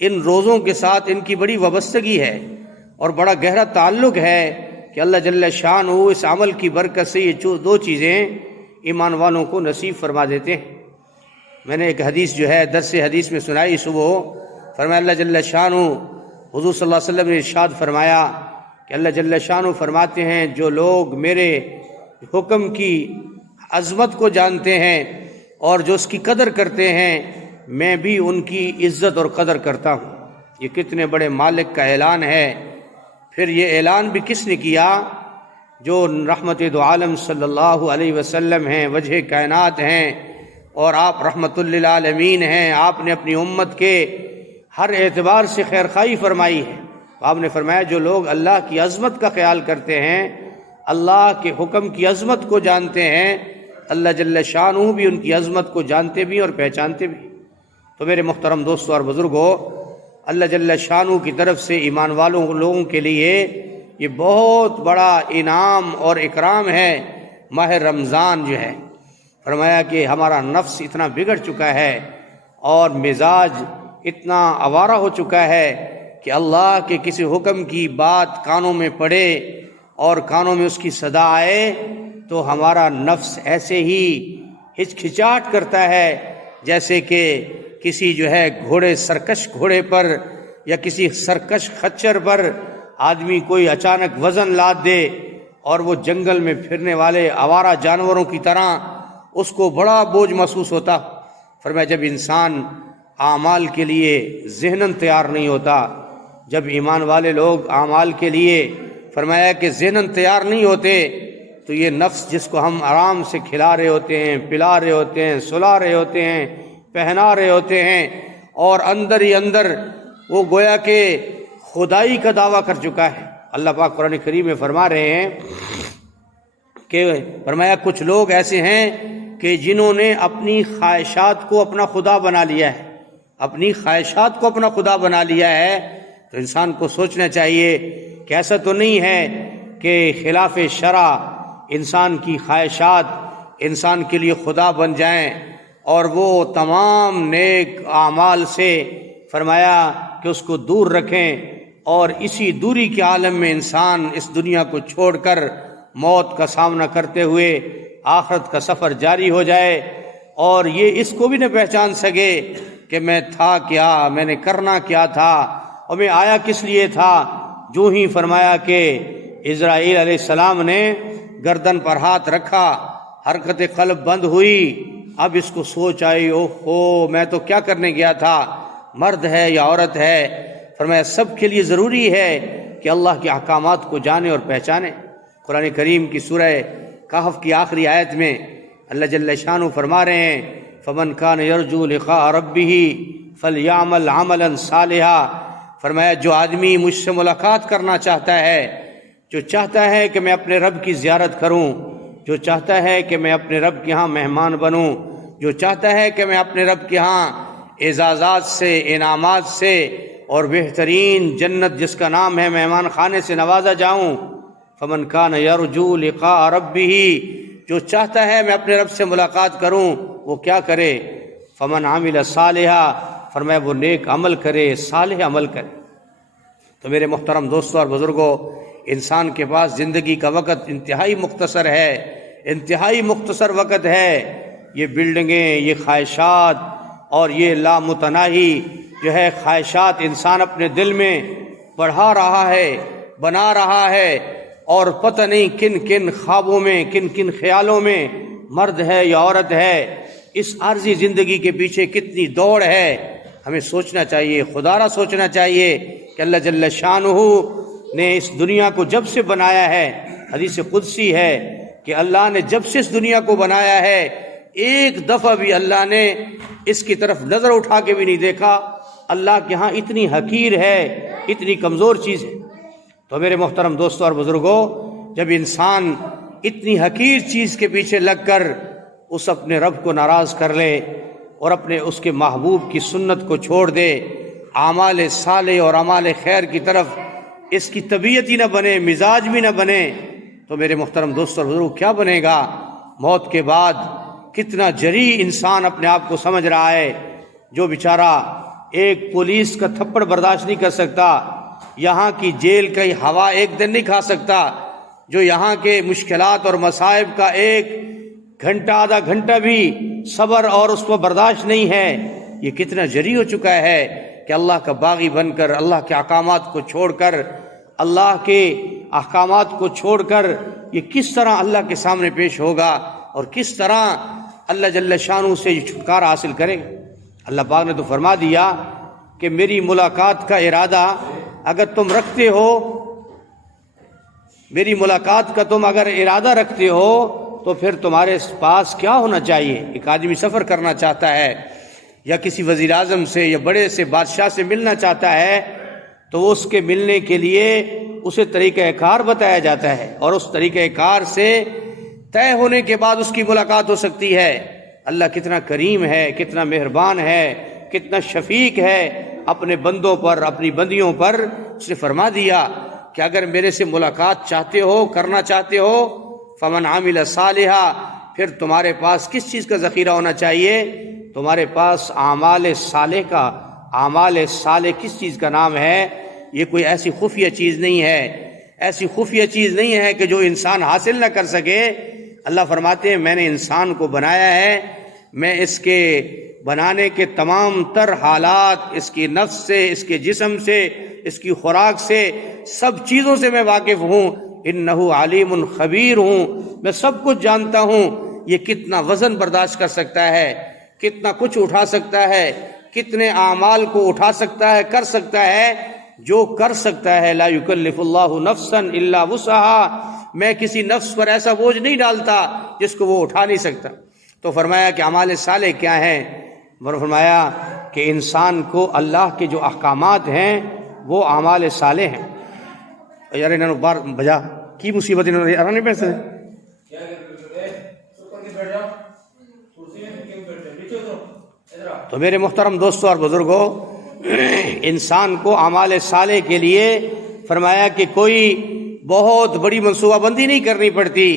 ان روزوں کے ساتھ ان کی بڑی وابستگی ہے اور بڑا گہرا تعلق ہے کہ اللہ جل شان اس عمل کی برکت سے یہ دو چیزیں ایمان والوں کو نصیب فرما دیتے ہیں۔ میں نے ایک حدیث جو ہے درس حدیث میں سنائی صبح، فرمایا اللہ جل شان حضور صلی اللہ علیہ وسلم نے ارشاد فرمایا کہ اللہ جل شان فرماتے ہیں جو لوگ میرے حکم کی عظمت کو جانتے ہیں اور جو اس کی قدر کرتے ہیں، میں بھی ان کی عزت اور قدر کرتا ہوں۔ یہ کتنے بڑے مالک کا اعلان ہے۔ پھر یہ اعلان بھی کس نے کیا؟ جو رحمت دو عالم صلی اللہ علیہ وسلم ہیں، وجہ کائنات ہیں، اور آپ رحمت للعالمین ہیں۔ آپ نے اپنی امت کے ہر اعتبار سے خیر خواہی فرمائی ہے۔ آپ نے فرمایا جو لوگ اللہ کی عظمت کا خیال کرتے ہیں، اللہ کے حکم کی عظمت کو جانتے ہیں، اللہ جل شانہ بھی ان کی عظمت کو جانتے بھی اور پہچانتے بھی۔ تو میرے محترم دوستو اور بزرگوں، اللہ جل شانہ کی طرف سے ایمان والوں لوگوں کے لیے یہ بہت بڑا انعام اور اکرام ہے۔ ماہ رمضان جو ہے، فرمایا کہ ہمارا نفس اتنا بگڑ چکا ہے اور مزاج اتنا آوارہ ہو چکا ہے کہ اللہ کے کسی حکم کی بات کانوں میں پڑے اور کانوں میں اس کی صدا آئے تو ہمارا نفس ایسے ہی ہچکچاہٹ کرتا ہے جیسے کہ کسی جو ہے سرکش گھوڑے پر یا کسی سرکش خچر پر آدمی کوئی اچانک وزن لاد دے اور وہ جنگل میں پھرنے والے آوارہ جانوروں کی طرح اس کو بڑا بوجھ محسوس ہوتا۔ فرمایا جب انسان اعمال کے لیے ذہناً تیار نہیں ہوتا، جب ایمان والے لوگ اعمال کے لیے فرمایا کہ ذہناً تیار نہیں ہوتے، تو یہ نفس جس کو ہم آرام سے کھلا رہے ہوتے ہیں، پلا رہے ہوتے ہیں، سلا رہے ہوتے ہیں، پہنا رہے ہوتے ہیں، اور اندر ہی اندر وہ گویا کہ خدائی کا دعویٰ کر چکا ہے۔ اللہ پاک قرآن کریم میں فرما رہے ہیں کہ فرمایا کچھ لوگ ایسے ہیں کہ جنہوں نے اپنی خواہشات کو اپنا خدا بنا لیا ہے، اپنی خواہشات کو اپنا خدا بنا لیا ہے۔ تو انسان کو سوچنا چاہیے کہ ایسا تو نہیں ہے کہ خلاف شرع انسان کی خواہشات انسان کے لیے خدا بن جائیں اور وہ تمام نیک اعمال سے فرمایا کہ اس کو دور رکھیں، اور اسی دوری کے عالم میں انسان اس دنیا کو چھوڑ کر موت کا سامنا کرتے ہوئے آخرت کا سفر جاری ہو جائے، اور یہ اس کو بھی نہ پہچان سکے کہ میں تھا کیا، میں نے کرنا کیا تھا، اور میں آیا کس لیے تھا۔ جو ہی فرمایا کہ اسرائیل علیہ السلام نے گردن پر ہاتھ رکھا، حرکت قلب بند ہوئی، اب اس کو سوچ آئی اوہو میں تو کیا کرنے گیا تھا، مرد ہے یا عورت ہے۔ فرمایا سب کے لیے ضروری ہے کہ اللہ کے احکامات کو جانے اور پہچانے۔ قرآن کریم کی سورہ کہف کی آخری آیت میں اللہ جل شانہ فرما رہے ہیں فمن کان یرجو لقاء ربہ فلیعمل عملا صالحا۔ فرمایا جو آدمی مجھ سے ملاقات کرنا چاہتا ہے، جو چاہتا ہے کہ میں اپنے رب کی زیارت کروں، جو چاہتا ہے کہ میں اپنے رب کے ہاں مہمان بنوں، جو چاہتا ہے کہ میں اپنے رب کے ہاں اعزازات سے، انعامات سے اور بہترین جنت جس کا نام ہے مہمان خانے سے نوازا جاؤں، فمن کان یرجو لقاء ربہ، جو چاہتا ہے میں اپنے رب سے ملاقات کروں وہ کیا کرے، فمن عمل صالحا، فرمایا وہ نیک عمل کرے، صالح عمل کرے۔ تو میرے محترم دوستوں اور بزرگوں، انسان کے پاس زندگی کا وقت انتہائی مختصر ہے، انتہائی مختصر وقت ہے۔ یہ بلڈنگیں، یہ خواہشات اور یہ لامتناہی جو ہے خواہشات انسان اپنے دل میں بڑھا رہا ہے، بنا رہا ہے، اور پتہ نہیں کن کن خوابوں میں، کن کن خیالوں میں مرد ہے یا عورت ہے، اس عارضی زندگی کے پیچھے کتنی دوڑ ہے۔ ہمیں سوچنا چاہیے، خدا را سوچنا چاہیے کہ اللہ جل شانہ نے اس دنیا کو جب سے بنایا ہے، حدیث قدسی ہے کہ اللہ نے جب سے اس دنیا کو بنایا ہے ایک دفعہ بھی اللہ نے اس کی طرف نظر اٹھا کے بھی نہیں دیکھا۔ اللہ کے ہاں اتنی حقیر ہے، اتنی کمزور چیز ہے۔ تو میرے محترم دوستوں اور بزرگوں، جب انسان اتنی حقیر چیز کے پیچھے لگ کر اس اپنے رب کو ناراض کر لے اور اپنے اس کے محبوب کی سنت کو چھوڑ دے، اعمال صالح اور اعمال خیر کی طرف اس کی طبیعت ہی نہ بنے، مزاج بھی نہ بنے، تو میرے محترم دوستوں اور بزرگوں کیا بنے گا؟ موت کے بعد کتنا جری انسان اپنے آپ کو سمجھ رہا ہے، جو بیچارہ ایک پولیس کا تھپڑ برداشت نہیں کر سکتا، یہاں کی جیل کا ہوا ایک دن نہیں کھا سکتا، جو یہاں کے مشکلات اور مصائب کا ایک گھنٹہ آدھا گھنٹہ بھی صبر اور اس کو برداشت نہیں ہے، یہ کتنا جری ہو چکا ہے کہ اللہ کا باغی بن کر، اللہ کے احکامات کو چھوڑ کر، اللہ کے احکامات کو چھوڑ کر یہ کس طرح اللہ کے سامنے پیش ہوگا اور کس طرح اللہ جل شانہ سے یہ چھٹکارا حاصل کرے گا۔ اللہ پاک نے تو فرما دیا کہ میری ملاقات کا ارادہ اگر تم رکھتے ہو، میری ملاقات کا تم اگر ارادہ رکھتے ہو تو پھر تمہارے پاس کیا ہونا چاہیے؟ ایک آدمی سفر کرنا چاہتا ہے یا کسی وزیر اعظم سے یا بڑے سے بادشاہ سے ملنا چاہتا ہے تو وہ اس کے ملنے کے لیے اسے طریقہ کار بتایا جاتا ہے، اور اس طریقہ کار سے طے ہونے کے بعد اس کی ملاقات ہو سکتی ہے۔ اللہ کتنا کریم ہے، کتنا مہربان ہے، کتنا شفیق ہے اپنے بندوں پر، اپنی بندیوں پر۔ اس نے فرما دیا کہ اگر میرے سے ملاقات چاہتے ہو، کرنا چاہتے ہو، فمن عامل صالحا، پھر تمہارے پاس کس چیز کا ذخیرہ ہونا چاہیے؟ تمہارے پاس اعمال صالح کا۔ اعمال صالح کس چیز کا نام ہے؟ یہ کوئی ایسی خفیہ چیز نہیں ہے، ایسی خفیہ چیز نہیں ہے کہ جو انسان حاصل نہ کر سکے۔ اللہ فرماتے ہیں میں نے انسان کو بنایا ہے، میں اس کے بنانے کے تمام تر حالات، اس کی نفس سے، اس کے جسم سے، اس کی خوراک سے، سب چیزوں سے میں واقف ہوں۔ انہ علیم خبیر ہوں، میں سب کچھ جانتا ہوں۔ یہ کتنا وزن برداشت کر سکتا ہے، کتنا کچھ اٹھا سکتا ہے، کتنے اعمال کو اٹھا سکتا ہے، کر سکتا ہے، جو کر سکتا ہے۔ لا یکلف اللہ نفسا الا وسعها، میں کسی نفس پر ایسا بوجھ نہیں ڈالتا جس کو وہ اٹھا نہیں سکتا۔ تو فرمایا کہ اعمال صالح کیا ہیں؟ فرمایا کہ انسان کو اللہ کے جو احکامات ہیں وہ اعمال صالح ہیں۔ یار انہوں نے بار بجا کی مصیبت انہوں نے نہیں پیسے۔ تو میرے محترم دوستوں اور بزرگوں، انسان کو اعمال صالح کے لیے فرمایا کہ کوئی بہت بڑی منصوبہ بندی نہیں کرنی پڑتی،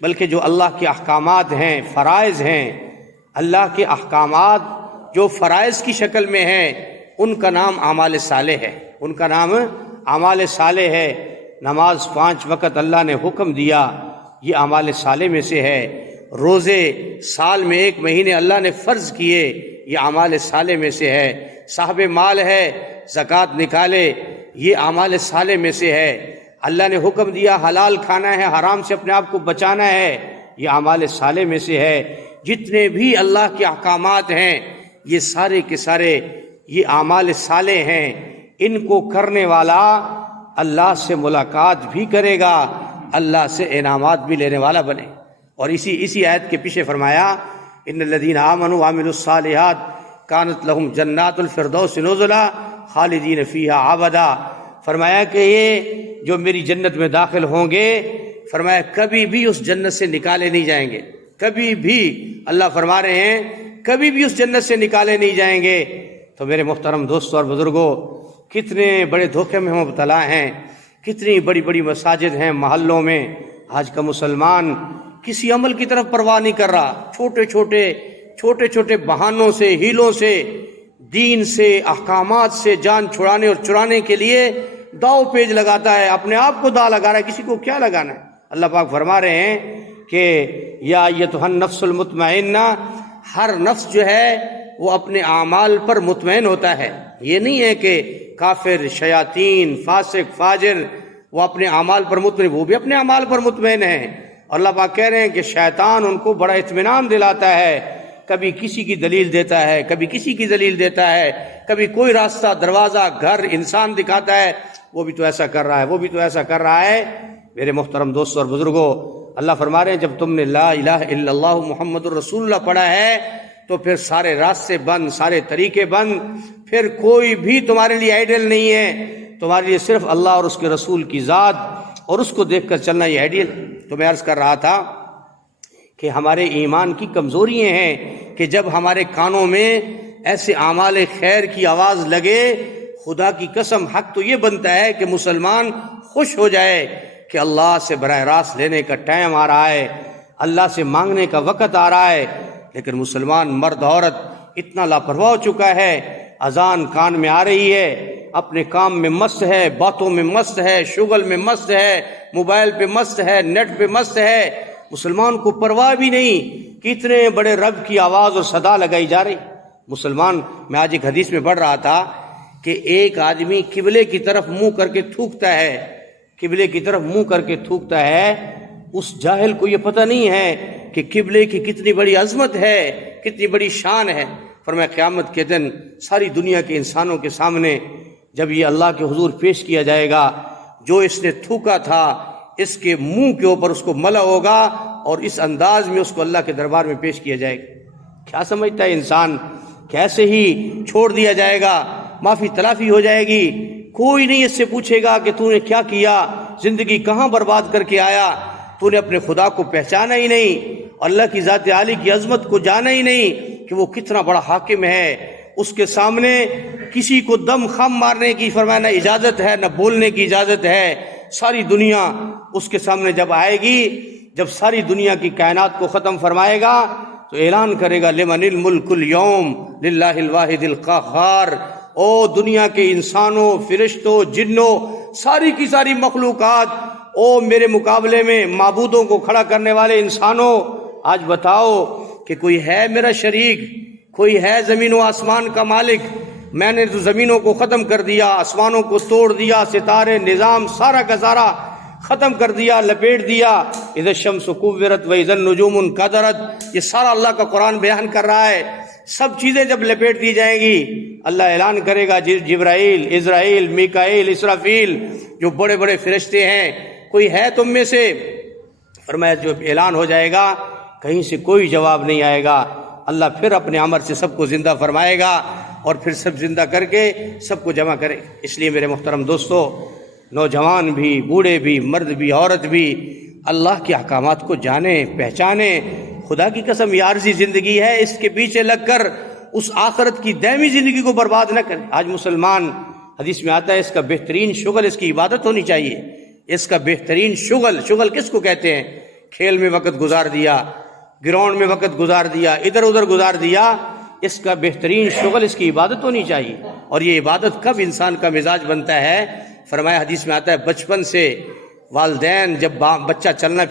بلکہ جو اللہ کے احکامات ہیں، فرائض ہیں، اللہ کے احکامات جو فرائض کی شکل میں ہیں، ان کا نام اعمال صالح ہے، ان کا نام اعمال صالح ہے۔ نماز 5 وقت اللہ نے حکم دیا، یہ اعمال صالح میں سے ہے۔ روزے سال میں 1 مہینے اللہ نے فرض کیے، یہ اعمال صالح میں سے ہے۔ صاحب مال ہے، زکوٰۃ نکالے، یہ اعمال صالح میں سے ہے۔ اللہ نے حکم دیا حلال کھانا ہے، حرام سے اپنے آپ کو بچانا ہے، یہ اعمال صالح میں سے ہے۔ جتنے بھی اللہ کے احکامات ہیں یہ سارے کے سارے یہ اعمال صالح ہیں۔ ان کو کرنے والا اللہ سے ملاقات بھی کرے گا، اللہ سے انعامات بھی لینے والا بنے۔ اور اسی آیت کے پیچھے فرمایا ان الذین آمنوا وعملوا الصالحات کانت لہم جنات الفردوس نزلا خالدین فیہا ابدا۔ فرمایا کہ یہ جو میری جنت میں داخل ہوں گے، فرمایا کبھی بھی اس جنت سے نکالے نہیں جائیں گے، کبھی بھی، اللہ فرما رہے ہیں کبھی بھی اس جنت سے نکالے نہیں جائیں گے۔ تو میرے محترم دوستوں اور بزرگوں، کتنے بڑے دھوکے میں ہم مبتلا ہیں، کتنی بڑی بڑی مساجد ہیں محلوں میں۔ آج کا مسلمان کسی عمل کی طرف پرواہ نہیں کر رہا، چھوٹے چھوٹے بہانوں سے، ہیلوں سے، دین سے، احکامات سے جان چھڑانے اور چرانے کے لیے داؤ پیج لگاتا ہے، اپنے آپ کو دا لگا رہا ہے، کسی کو کیا لگانا ہے۔ اللہ پاک فرما رہے ہیں کہ یا ایتھا النفس المطمئنہ، ہر نفس جو ہے وہ اپنے اعمال پر مطمئن ہوتا ہے۔ یہ نہیں ہے کہ کافر، شیاطین، فاسق، فاجر وہ اپنے اعمال پر مطمئن، وہ بھی اپنے اعمال پر مطمئن ہیں۔ اللہ پاک کہہ رہے ہیں کہ شیطان ان کو بڑا اطمینان دلاتا ہے، کبھی کسی کی دلیل دیتا ہے، کبھی کسی کی دلیل دیتا ہے، کبھی کوئی راستہ، دروازہ، گھر، انسان دکھاتا ہے، وہ بھی تو ایسا کر رہا ہے، وہ بھی تو ایسا کر رہا ہے۔ میرے محترم دوستوں اور بزرگوں، اللہ فرما رہے ہیں جب تم نے لا الہ الا اللہ محمد الرسول اللہ پڑھا ہے تو پھر سارے راستے بند، سارے طریقے بند، پھر کوئی بھی تمہارے لیے آئیڈیل نہیں ہے، تمہارے لیے صرف اللہ اور اس کے رسول کی ذات اور اس کو دیکھ کر چلنا یہ آئیڈیل۔ تو میں عرض کر رہا تھا کہ ہمارے ایمان کی کمزوریاں ہیں کہ جب ہمارے کانوں میں ایسے اعمال خیر کی آواز لگے، خدا کی قسم حق تو یہ بنتا ہے کہ مسلمان خوش ہو جائے کہ اللہ سے براہ راست لینے کا ٹائم آ رہا ہے، اللہ سے مانگنے کا وقت آ رہا ہے۔ لیکن مسلمان مرد عورت اتنا لاپرواہ ہو چکا ہے اذان کان میں آ رہی ہے، اپنے کام میں مست ہے، باتوں میں مست ہے، شغل میں مست ہے، موبائل پہ مست ہے، نیٹ پہ مست ہے، مسلمان کو پرواہ بھی نہیں کہ اتنے بڑے رب کی آواز اور صدا لگائی جا رہی۔ مسلمان، میں آج ایک حدیث میں پڑھ رہا تھا کہ ایک آدمی قبلے کی طرف منہ کر کے تھوکتا ہے، قبلے کی طرف منہ کر کے تھوکتا ہے، اس جاہل کو یہ پتہ نہیں ہے کہ قبلے کی کتنی بڑی عظمت ہے، کتنی بڑی شان ہے۔ فرمایا قیامت کے دن ساری دنیا کے انسانوں کے سامنے جب یہ اللہ کے حضور پیش کیا جائے گا، جو اس نے تھوکا تھا اس کے منہ کے اوپر اس کو ملا ہوگا اور اس انداز میں اس کو اللہ کے دربار میں پیش کیا جائے گا۔ کیا سمجھتا ہے انسان؟ کیسے ہی چھوڑ دیا جائے گا، معافی تلافی ہو جائے گی، کوئی نہیں اس سے پوچھے گا کہ تو نے کیا کیا، زندگی کہاں برباد کر کے آیا، تو نے اپنے خدا کو پہچانا ہی نہیں، اللہ کی ذات عالی کی عظمت کو جانا ہی نہیں کہ وہ کتنا بڑا حاکم ہے۔ اس کے سامنے کسی کو دم خم مارنے کی فرمایا نہ اجازت ہے، نہ بولنے کی اجازت ہے۔ ساری دنیا اس کے سامنے جب آئے گی، جب ساری دنیا کی کائنات کو ختم فرمائے گا تو اعلان کرے گا لمن الملک اليوم للہ الواحد القہار۔ او دنیا کے انسانوں، فرشتوں، جنوں، ساری کی ساری مخلوقات، او میرے مقابلے میں معبودوں کو کھڑا کرنے والے انسانوں، آج بتاؤ کہ کوئی ہے میرا شریک، کوئی ہے زمین و آسمان کا مالک؟ میں نے تو زمینوں کو ختم کر دیا، آسمانوں کو توڑ دیا، ستارے، نظام سارا کا سارا ختم کر دیا، لپیٹ دیا۔ اذا الشمس کورت واذا النجوم انکدرت، یہ سارا اللہ کا قرآن بیان کر رہا ہے۔ سب چیزیں جب لپیٹ دی جائیں گی، اللہ اعلان کرے گا جبرائیل، اسرائیل، میکائیل، اسرافیل، جو بڑے بڑے فرشتے ہیں، کوئی ہے تم میں سے؟ فرمایا جو اعلان ہو جائے گا کہیں سے کوئی جواب نہیں آئے گا۔ اللہ پھر اپنے امر سے سب کو زندہ فرمائے گا اور پھر سب زندہ کر کے سب کو جمع کرے۔ اس لیے میرے محترم دوستو، نوجوان بھی، بوڑھے بھی، مرد بھی، عورت بھی اللہ کے احکامات کو جانیں، پہچانیں۔ خدا کی قسم یہ عارضی زندگی ہے، اس کے پیچھے لگ کر اس آخرت کی دائمی زندگی کو برباد نہ کریں۔ آج مسلمان، حدیث میں آتا ہے اس کا بہترین شغل اس کی عبادت ہونی چاہیے۔ اس کا بہترین شغل کس کو کہتے ہیں؟ کھیل میں وقت گزار دیا، گراؤنڈ میں وقت گزار دیا، ادھر ادھر گزار دیا، اس کا بہترین شغل اس کی عبادت ہونی چاہیے۔ اور یہ عبادت کب انسان کا مزاج بنتا ہے؟ فرمایا حدیث میں آتا ہے بچپن سے والدین جب بچہ چلنا پھرنا